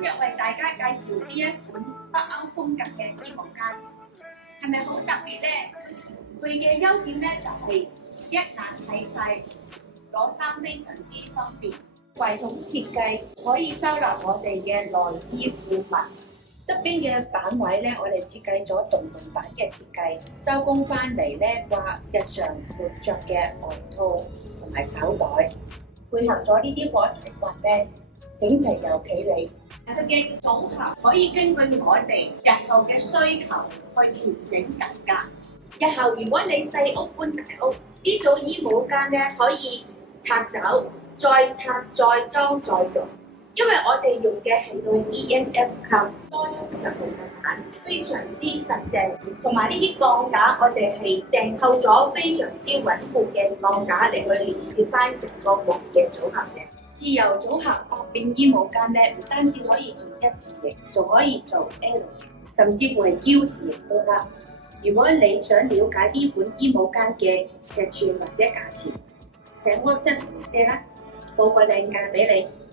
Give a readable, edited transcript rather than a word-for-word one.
日為大家介紹呢一款北歐風格嘅衣帽間，係咪好特別咧？佢嘅優點咧就係一眼睇晒，攞衫非常之方便。櫃筒設計可以收納我哋嘅內衣褲襪。側邊嘅板位咧，我哋設計咗洞洞板嘅設計，收工翻嚟咧掛日常活着嘅外套同埋手袋，配合咗呢啲火柴棍咧，整齊又企理。佢嘅組合可以根據我哋日後嘅需求去調整價格。日後如果你細屋搬大屋，呢組衣帽間咧可以拆走、再拆、再裝、再用。因為我哋用嘅係用 EMF 扣多層實木嘅板，非常之實淨，同埋呢啲鋼架我哋係訂購咗非常之穩固嘅鋼架嚟去連接翻成個木嘅組合嘅。自由組合百變衣帽間咧，唔單止可以做一字型，仲可以做 L 型，甚至乎係 U 字型都得。如果你想了解呢款衣帽間嘅尺寸或者價錢，請 WhatsApp 姐姐啦，報個靚價俾你。